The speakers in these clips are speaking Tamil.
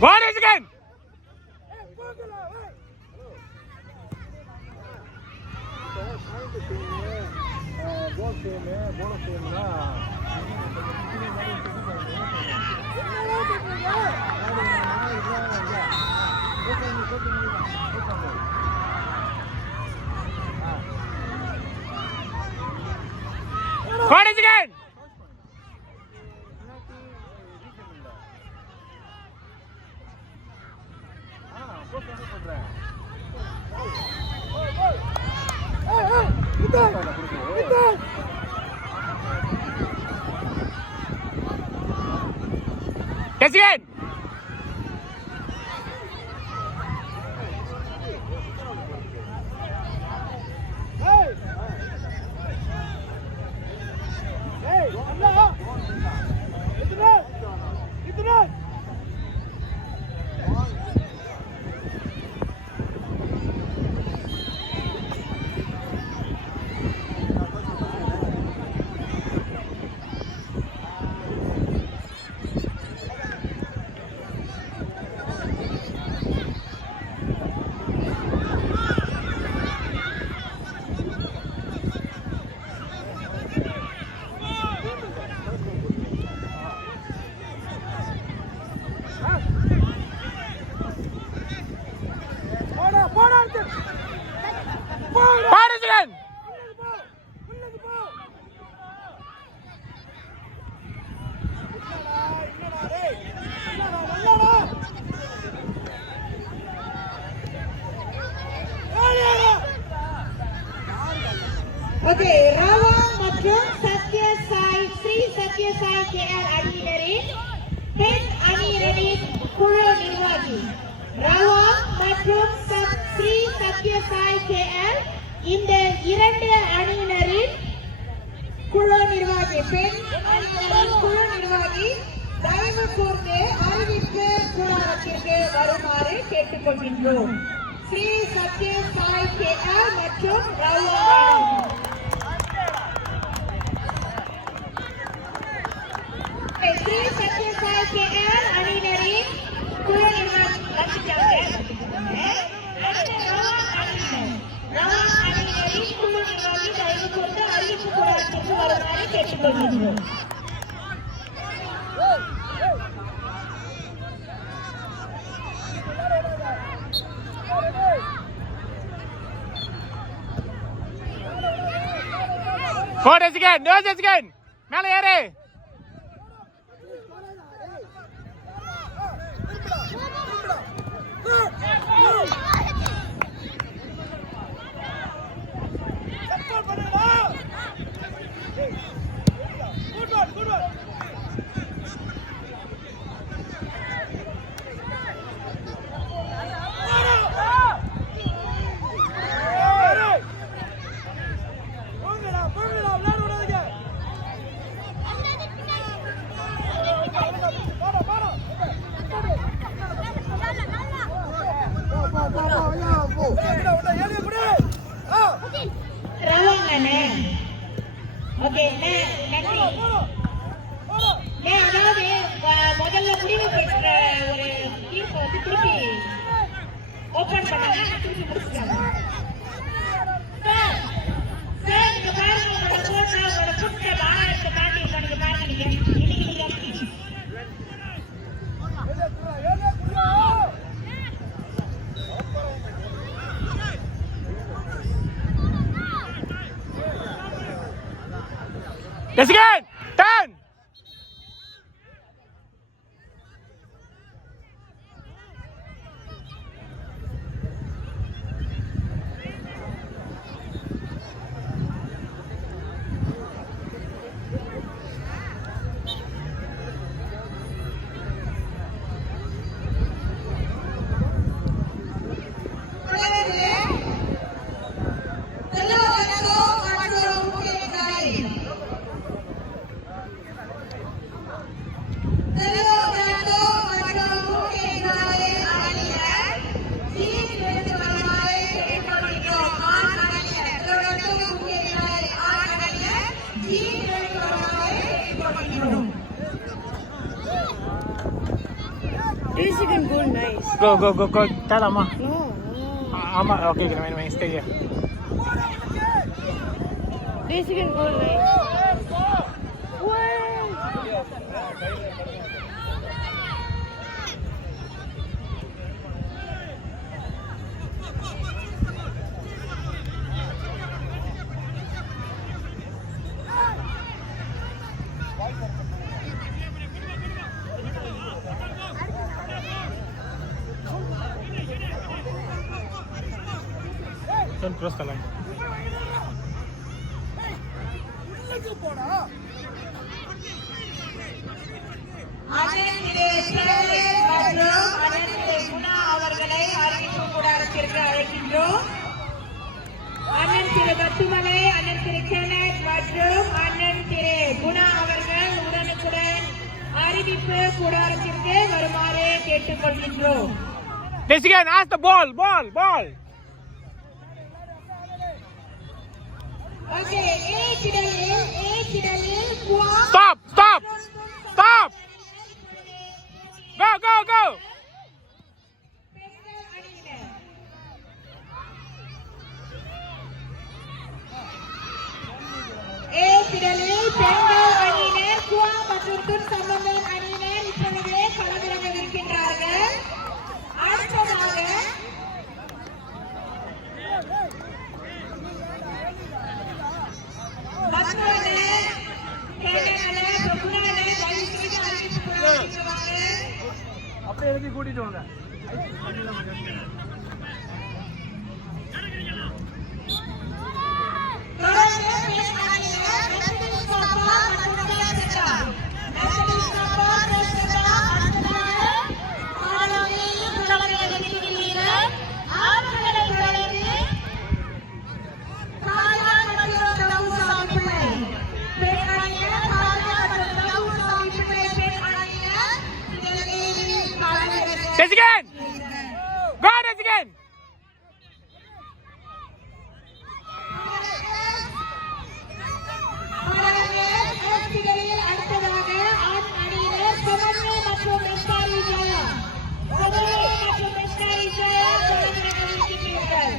What is again? What is again? Yes, again. Okay, Rawa மற்றும் சத்ய சாய் ஸ்ரீ சத்ய சாய் கேஆர் அணியினரின் பெண் அணியினரின் குழு நிர்வாகி ராவா மற்றும் ஸ்ரீ சத்ய சாய் கேஆர் இந்த இரண்டு அணியினரின் குழு நிர்வாகி பெண் அணியினரின் குழு நிர்வாகி தயவு கூர்ந்து அறிவிப்பு கூடாரத்திற்கு வருமாறு கேட்டுக்கொள்கின்றோம். ஸ்ரீ சத்ய சாய் கேஆர் மற்றும் ராவா ஸ்ரீ சத்ய சாய் கேஆர் அணியினரின் குழு நிர்வாகி தயவு கூர்ந்து அறிவிப்பு கூடாரத்திற்கு வருமாறு கேட்டுக்கொள்கின்றோம். Go this again. No this again. மேலே ஏறு. முதல்ல முடிவு பெற்ற ஒரு தீர்ப்பை வந்து திருப்பி ஓபன் பண்ணாங்க, திருப்பி முடிச்சுட்டாங்க. சார் இங்க பாருங்க, உங்களோட போட்டோ உங்களோட புட்ட பாரத்தை காட்டியிருக்கோம். நீங்க பாருங்க, நீங்க இன்னைக்கு நீங்க Yes again. Turn. G கேட்டுக்கொள்கிறோம். Second goal, nice. Go. Tell Amma. No. Amma. Okay, main stay here. Second goal, nice. Don't cross the line. அண்ணன் ஸ்டெர்லிங் மற்றும் அண்ணன் குணா அவர்களை அறிவிப்பு கூடாரத்திற்கு அழைக்கின்றோம். அண்ணன் திரு பத்துமலை, அண்ணன் திரு கெனட் மற்றும் அண்ணன் திரு குணா அவர்கள் உடனுக்குடன் அறிவிப்பு கூடாரத்திற்கு வருமாறு கேட்டுக்கொள்கின்றோம். This again, ask the ball. Okay, ஏச்சிடலில் Stop. Go. ஏச்சிடலில் பெண்கள் அணியினர் குவா மற்றும் துன் சம்பந்தன் அணியினர் இப்பொழுது களமிறங்கவிருக்கின்றார்கள். அடுத்ததாக அப்படியே எழுதி கூட்டிட்டு வாங்க. This again. Go this again. அடுத்ததாக ஆண் அணியினர் சுமன்யா மற்றும் மிஸ்டாரி Jaya களமிறங்கியிருக்கின்றீர்கள்.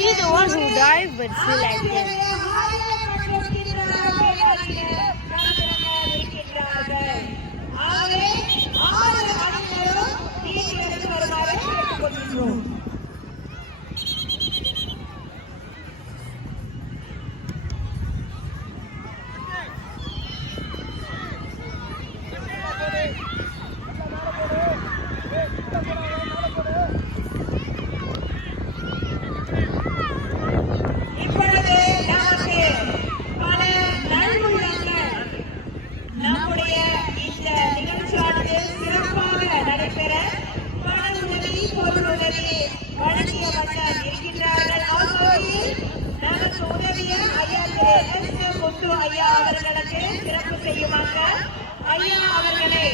He's the one who died, but still active. ஐயா அவர்களுக்கு சிறப்பு செய்யுமாங்க. ஐயா அவர்களை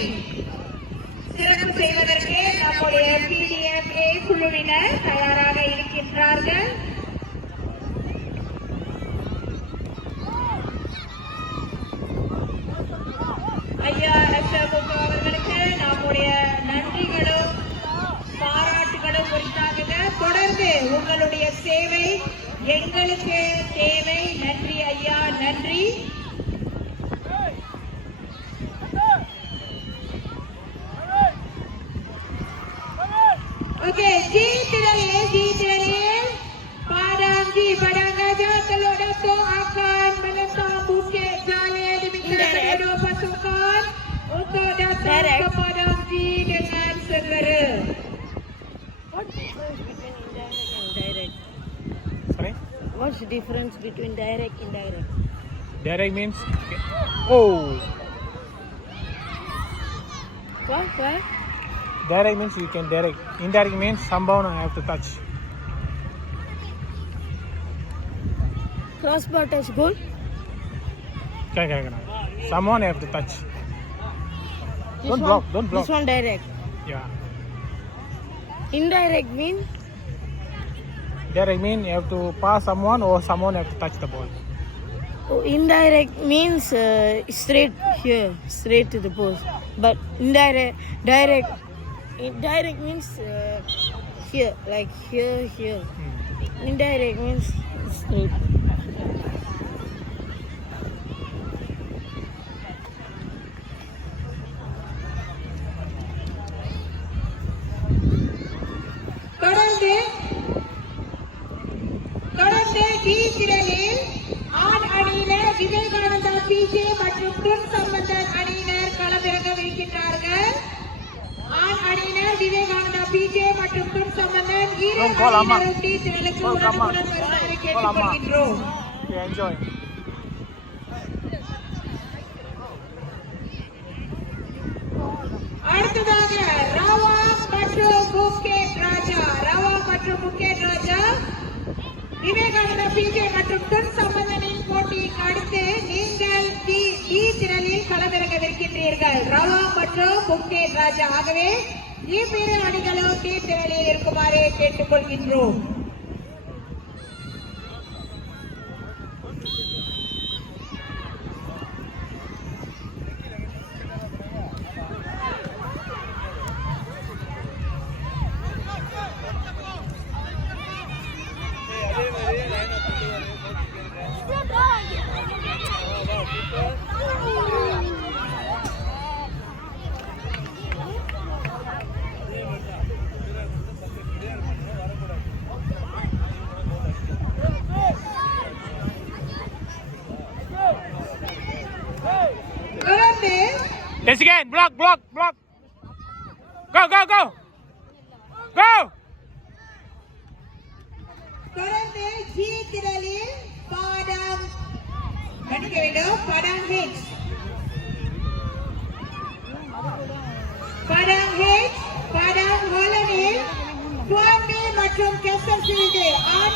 சிறப்பு செய்வதற்கு நம்முடைய PDFA குழுவினர் தயாராக இருக்கின்றார்கள். ஐயா SMO அவர்களுக்கு நம்முடைய நன்றிகளும் பாராட்டுகளும் உரித்தாகுங்க. தொடர்ந்து உங்களுடைய சேவை எங்களுக்கு தேவை. நன்றி ஐயா, நன்றி. Oke, जीत रहे Padang Gajah Teluk Datuk akan menentang bukit Jalil demikian kedua pasukan untuk datang ke Padang dengan segera. difference between direct and indirect? Direct means. Oh. What? Direct means you can direct. Indirect means someone I have to touch. Crossbar touch goal? Can. Someone I have to touch. This Don't one, block. Don't block. This one direct. Yeah. Indirect means? Direct means you have to pass someone or someone have to touch the ball. Oh, indirect means straight here, straight to the post. But direct means here, like here. Indirect means straight. தொடர்ந்து டி திரளில் ஆண் அணியினர் விவேகானந்தா பிஜே மற்றும் துன் சம்பந்தன் அணியினர் களமிறங்கவிருக்கின்றார்கள். ஆண் அணியினர் விவேகானந்தா பிஜே மற்றும் துன் சம்பந்தன் இரு அணியினரும் டி திரளுக்கு உடனுக்குடன் வருமாறு கேட்டுக்கொள்கின்றோம். Enjoy. அடுத்ததாக ரவா மற்றும் புக்கெட் ராஜா விவேகானந்தா பிஜே மற்றும் துன் சம்பந்தனின் போட்டிக்கு அடுத்து நீங்கள் டி திரளில் களமிறங்கவிருக்கின்றீர்கள். ரவா மற்றும் புக்கெட் ராஜா. ஆகவே இவ்விரு அணிகளும் டி திரளில் இருக்குமாறு கேட்டுக்கொள்கின்றோம். Let's again. Block. Go. தொடர்ந்து ஜி திரளில் பாடாங் ஹெச் பாடாங் ஹோலனில் குவாம்பே மற்றும் கெசர்ஃபீல்டு ஆண்